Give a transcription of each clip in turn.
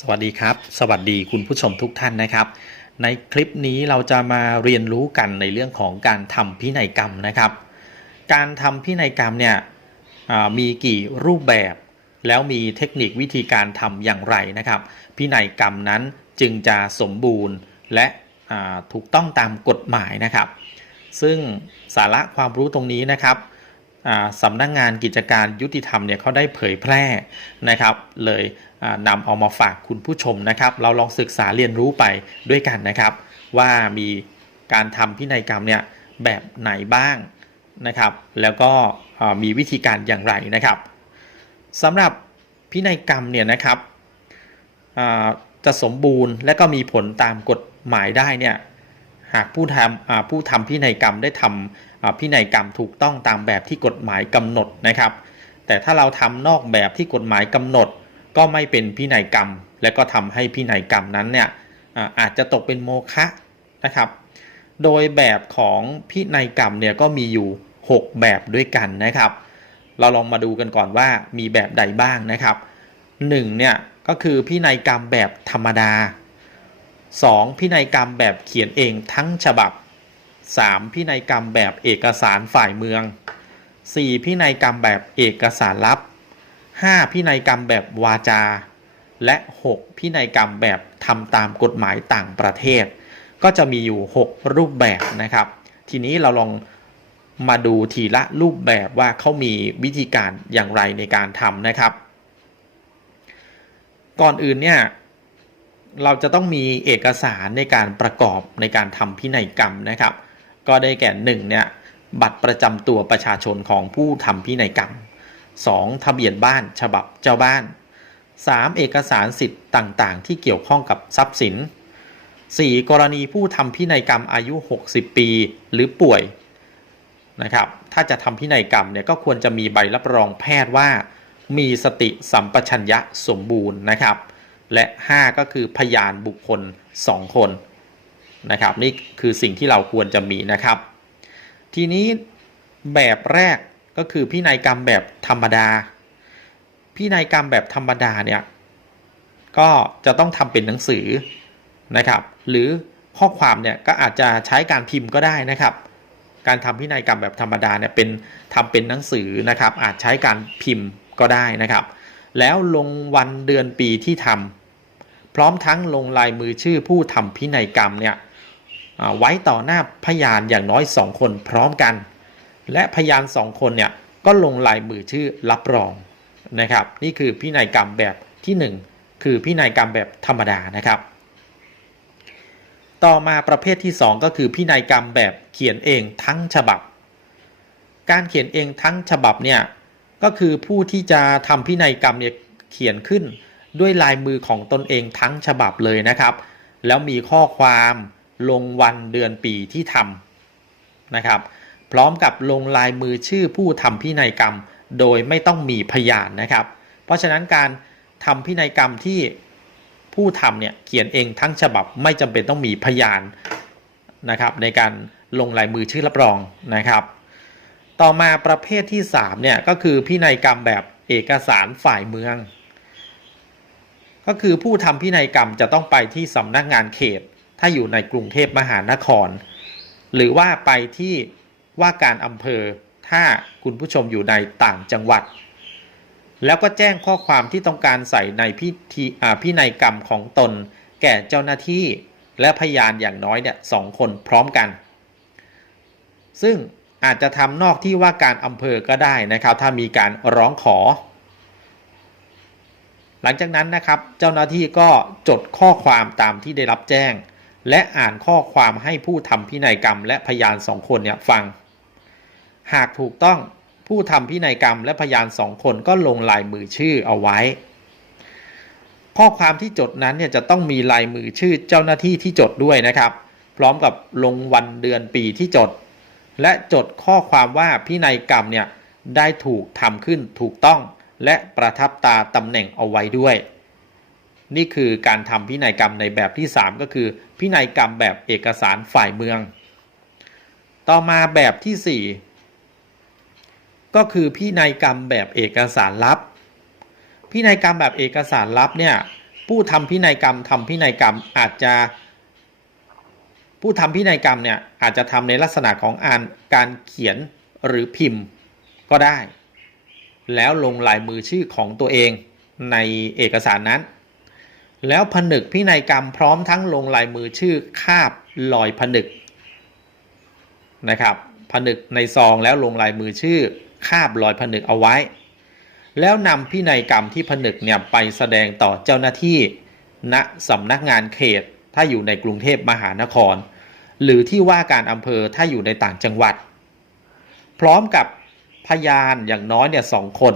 สวัสดีครับ สวัสดีคุณผู้ชมทุกท่านนะครับ ในคลิปนี้เราจะมาเรียนรู้กันในเรื่องของการทำพินัยกรรมนะครับ การทำพินัยกรรมเนี่ยมีกี่รูปแบบ แล้วมีเทคนิควิธีการทำอย่างไรนะครับ พินัยกรรมนั้นจึงจะสมบูรณ์และถูกต้องตามกฎหมายนะครับ ซึ่งสาระความรู้ตรงนี้นะครับ สำนักงงานกิจการยุติธรรมเนี่ยเขาได้เผยแพร่นะครับ เลยนำเอามาฝากคุณผู้ชมนะครับ เราลองศึกษาเรียนรู้ไปด้วยกันนะครับ ว่ามีการทำพินัยกรรมเนี่ยแบบไหนบ้างนะครับ แล้วก็มีวิธีการอย่างไรนะครับสำหรับพินัยกรรมเนี่ยนะครับจะสมบูรณ์และก็มีผลตามกฎหมายได้เนี่ยหากผู้ทำผู้ทำพินัยกรรมได้ทำ พินัยกรรมถูกต้องตามแบบที่กฎหมายกำหนดนะครับ แต่ถ้าเราทำนอกแบบที่กฎหมายกำหนด ก็ไม่เป็นพินัยกรรม และก็ทำให้พินัยกรรมนั้นเนี่ยอาอาจจะตกเป็นโมฆะนะครับ โดยแบบของพินัยกรรมเนี่ยก็มีอยู่ 6 แบบด้วยกันนะครับ เราลองมาดูกันก่อนว่ามีแบบใดบ้างนะครับ1เนี่ยก็คือพินัยกรรมแบบธรรมดา 2. พินัยกรรมแบบเขียนเองทั้งฉบับ 3. พินัยกรรมแบบเอกสารฝ่ายเมือง 4. พินัยกรรมแบบเอกสารลับ 5. พินัยกรรมแบบวาจา และ 6. พินัยกรรมแบบทำตามกฎหมายต่างประเทศ ก็จะมีอยู่ 6 รูปแบบนะครับ ทีนี้เราลองมาดูทีละรูปแบบว่าเขามีวิธีการอย่างไรในการทำนะครับ ก่อนอื่นเนี่ยเราจะต้องมีเอกสารในการประกอบในการทำพินัยกรรมนะครับ ก็ได้แก่หนึ่งเนี่ยบัตรประจำตัวประชาชนของผู้ทำพินัยกรรม 2. ทะเบียนบ้านฉบับเจ้าบ้าน 3. เอกสารสิทธิ์ต่างๆ ที่เกี่ยวข้องกับทรัพย์สิน 4. กรณีผู้ทำพินัยกรรมอายุ 60 ปีหรือป่วยนะครับถ้าจะทำพินัยกรรมเนี่ยก็ควรจะมีใบรับรองแพทย์ว่า มีสติสัมปชัญญะสมบูรณ์นะครับ และ 5 ก็คือพยานบุคคล 2 คน นะครับนี่คือสิ่งที่เราควรจะมีนะครับ ทีนี้แบบแรกก็คือพินัยกรรมแบบธรรมดา พินัยกรรมแบบธรรมดาเนี่ยก็จะต้องทำเป็นหนังสือนะครับ หรือข้อความเนี่ยก็อาจจะใช้การพิมพ์ก็ได้นะครับ การทำพินัยกรรมแบบธรรมดาเนี่ยเป็นทำเป็นหนังสือนะครับ อาจใช้การพิมพ์ก็ได้นะครับ แล้วลงวันเดือนปีที่ทำพร้อมทั้งลงลายมือชื่อผู้ทำพินัยกรรมเนี่ย ไว้ต่อหน้าพยานอย่างน้อย 2 คนพร้อมกัน และพยาน2คนเนี่ยก็ลงลายมือชื่อรับรองนะครับ นี่คือพินัยกรรมแบบที่ 1 คือพินัยกรรมแบบธรรมดานะครับ ต่อมาประเภทที่ 2 ก็คือพินัยกรรมแบบเขียนเองทั้งฉบับ การเขียนเองทั้งฉบับเนี่ยก็คือผู้ที่จะทำพินัยกรรมเนี่ยเขียนขึ้นด้วยลายมือของตนเองทั้งฉบับเลยนะครับ แล้วมีข้อความ ลงวันเดือนปีที่ทำนะครับ พร้อมกับลงลายมือชื่อผู้ทำพินัยกรรม โดยไม่ต้องมีพยานนะครับ เพราะฉะนั้นการทำพินัยกรรมที่ผู้ทำเนี่ยเขียนเองทั้งฉบับไม่จำเป็นต้องมีพยานนะครับ ในการลงลายมือชื่อรับรองนะครับ ต่อมาประเภทที่3เนี่ยก็คือพินัยกรรมแบบเอกสารฝ่ายเมือง ก็คือผู้ทำพินัยกรรมจะต้องไปที่สำนักงานเขต ถ้าอยู่ในกรุงเทพมหานคร หรือว่าไปที่ว่าการอำเภอถ้าคุณผู้ชมอยู่ในต่างจังหวัด แล้วก็แจ้งข้อความที่ต้องการใส่ในพิธีพินัยกรรมของตน แก่เจ้าหน้าที่และพยานอย่างน้อยเนี่ยสองคนพร้อมกัน ซึ่งอาจจะทำนอกที่ว่าการอำเภอก็ได้นะครับ ถ้ามีการร้องขอ หลังจากนั้นนะครับ เจ้าหน้าที่ก็จดข้อความตามที่ได้รับแจ้ง และอ่านข้อความให้ผู้ทำพินัยกรรม และพยานสองคนเนี่ยฟัง หากถูกต้องผู้ทำพินัยกรรม และพยานสองคนก็ลงลายมือชื่อเอาไว้ ข้อความที่จดนั้นเนี่ยจะต้องมีลายมือชื่อเจ้าหน้าที่ที่จดด้วยนะครับ พร้อมกับลงวันเดือนปีที่จด และจดข้อความว่าพินัยกรรมเนี่ยได้ถูกทำขึ้นถูกต้อง และประทับตาตำแหน่งเอาไว้ด้วย นี่คือการทำพินัยกรรมในแบบที่ 3 ก็คือ พินัยกรรมแบบเอกสารฝ่ายเมือง ต่อมาแบบที่ 4 ก็คือพินัยกรรมแบบเอกสารลับ พินัยกรรมแบบเอกสารลับเนี่ยผู้ทำพินัยกรรมทำพินัยกรรมอาจจะ ผู้ทำพินัยกรรมเนี่ยอาจจะทำในลักษณะของอ่านการเขียนหรือพิมพ์ก็ได้ แล้วลงลายมือชื่อของตัวเองในเอกสารนั้น แล้วผนึกพินัยกรรมพร้อมทั้งลงลายมือชื่อคาบลอยผนึกนะครับผนึกในซองแล้วลงลายมือชื่อคาบลอยผนึกเอาไว้ แล้วนำพินัยกรรมที่ผนึกเนี่ยไปแสดงต่อเจ้าหน้าที่ณสำนักงานเขตถ้าอยู่ในกรุงเทพมหานคร หรือที่ว่าการอำเภอถ้าอยู่ในต่างจังหวัด พร้อมกับพยานอย่างน้อยเนี่ยสองคน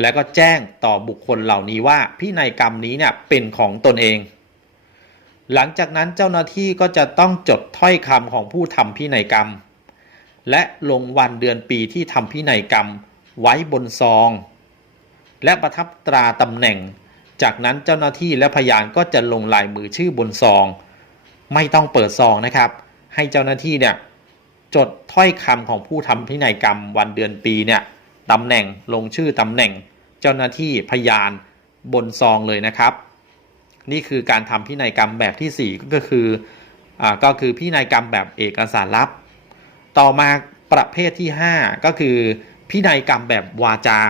แล้วก็แจ้งต่อบุคคลเหล่านี้ว่าพินัยกรรมนี้เนี่ยเป็นของตนเอง หลังจากนั้นเจ้าหน้าที่ก็จะต้องจดถ้อยคำของผู้ทำพินัยกรรม และลงวันเดือนปีที่ทำพินัยกรรมไว้บนซอง และประทับตราตำแหน่ง จากนั้นเจ้าหน้าที่และพยานก็จะลงลายมือชื่อบนซอง ไม่ต้องเปิดซองนะครับ ให้เจ้าหน้าที่เนี่ยจดถ้อยคำของผู้ทำพินัยกรรมวันเดือนปีเนี่ย ตำแหน่งลงชื่อตำแหน่งเจ้าหน้าที่พยานบนซองเลยนะครับ นี่คือการทำพินัยกรรมแบบที่ 4 ก็คืออก็คือพินัยกรรมแบบเอกสารลับ ต่อมาประเภทที่ 5 ก็คือพินัยกรรมแบบวาจา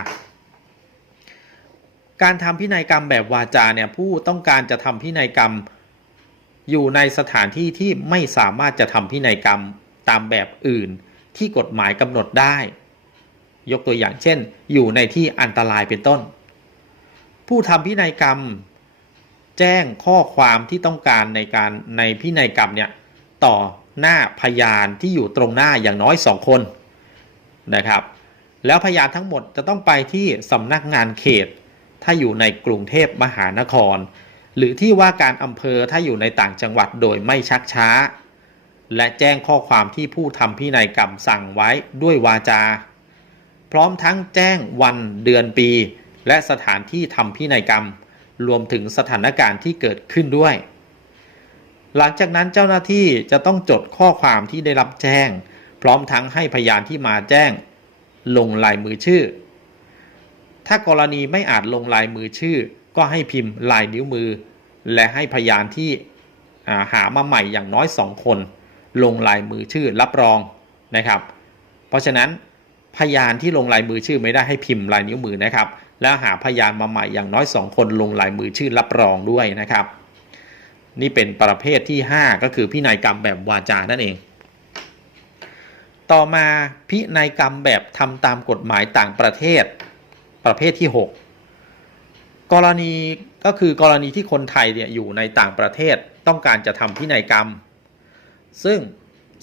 การทำพินัยกรรมแบบวาจาเนี่ยผู้ต้องการจะทำพินัยกรรม อยู่ในสถานที่ที่ไม่สามารถจะทำพินัยกรรมตามแบบอื่นที่กฎหมายกำหนดได้ ยกตัวอย่างเช่น อยู่ในที่อันตรายเป็นต้น ผู้ทำพินัยกรรม แจ้งข้อความที่ต้องการในการในพินัยกรรมเนี่ยต่อหน้าพยานที่อยู่ตรงหน้าอย่างน้อยสองคนนะครับ แล้วพยานทั้งหมดจะต้องไปที่สำนักงานเขต ถ้าอยู่ในกรุงเทพมหานคร หรือที่ว่าการอำเภอถ้าอยู่ในต่างจังหวัดโดยไม่ชักช้า และแจ้งข้อความที่ผู้ทำพินัยกรรมสั่งไว้ด้วยวาจา พร้อมทั้งแจ้งวันเดือนปี และสถานที่ทำพินัยกรรม รวมถึงสถานการณ์ที่เกิดขึ้นด้วย หลังจากนั้นเจ้าหน้าที่จะต้องจดข้อความที่ได้รับแจ้ง พร้อมทั้งให้พยานที่มาแจ้ง ลงลายมือชื่อ ถ้ากรณีไม่อาจลงลายมือชื่อ ก็ให้พิมพ์ลายนิ้วมือ และให้พยานที่อ่าหามาใหม่อย่างน้อยสองคน ลงลายมือชื่อรับรองนะครับ เพราะฉะนั้น พยานที่ลงลายมือชื่อไม่ได้ให้พิมพ์ลายนิ้วมือนะครับ แล้วหาพยานมาใหม่อย่างน้อยสองคนลงลายมือชื่อรับรองด้วยนะครับ นี่เป็นประเภทที่ 5 ก็คือพินัยกรรมแบบวาจานั่นเอง ต่อมาพินัยกรรมแบบทำตามกฎหมายต่างประเทศประเภทที่ 6 กรณีก็คือกรณีที่คนไทยเนี่ยอยู่ในต่างประเทศต้องการจะทำพินัยกรรม ซึ่ง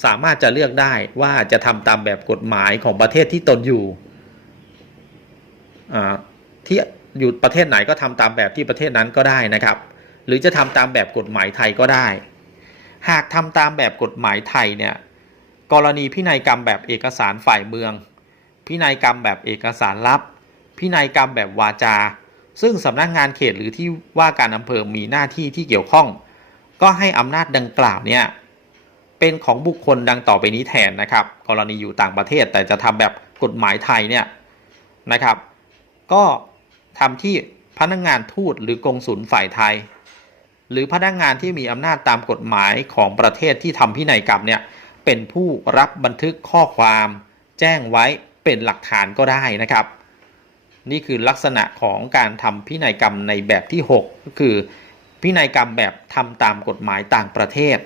สามารถจะเลือกได้ว่าจะทำตามแบบกฎหมายของประเทศที่ตนอยู่อ่าที่อยู่ประเทศไหนก็ทำตามแบบที่ประเทศนั้นก็ได้นะครับ หรือจะทำตามแบบกฎหมายไทยก็ได้ หากทำตามแบบกฎหมายไทยเนี่ยกรณีพินัยกรรมแบบเอกสารฝ่ายเมือง พินัยกรรมแบบเอกสารลับ พินัยกรรมแบบวาจา ซึ่งสำนักงานเขตหรือที่ว่าการอำเภอมีหน้าที่ที่เกี่ยวข้อง ก็ให้อำนาจดังกล่าวเนี่ย เป็นของบุคคลดังต่อไปนี้แทนนะครับ กรณีอยู่ต่างประเทศแต่จะทำแบบกฎหมายไทยเนี่ยนะครับ ก็ทำที่พนักงานทูตหรือกงสุลฝ่ายไทย หรือพนักงานที่มีอำนาจตามกฎหมายของประเทศที่ทำพินัยกรรมเนี่ยเป็นผู้รับบันทึกข้อความ แจ้งไว้เป็นหลักฐานก็ได้นะครับ นี่คือลักษณะของการทำพินัยกรรมในแบบที่ 6 ก็คือพินัยกรรมแบบทำตามกฎหมายต่างประเทศ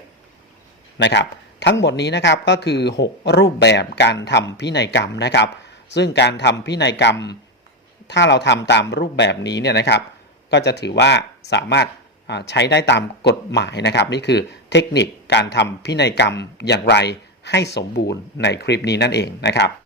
นะครับ ทั้งหมดนี้นะครับก็คือ 6 รูปแบบการทำพินัยกรรมนะครับ ซึ่งการทำพินัยกรรม ถ้าเราทำตามรูปแบบนี้เนี่ยนะครับ ก็จะถือว่าสามารถใช้ได้ตามกฎหมายนะครับ นี่คือเทคนิคการทำพินัยกรรมอย่างไรให้สมบูรณ์ในคลิปนี้นั่นเองนะครับ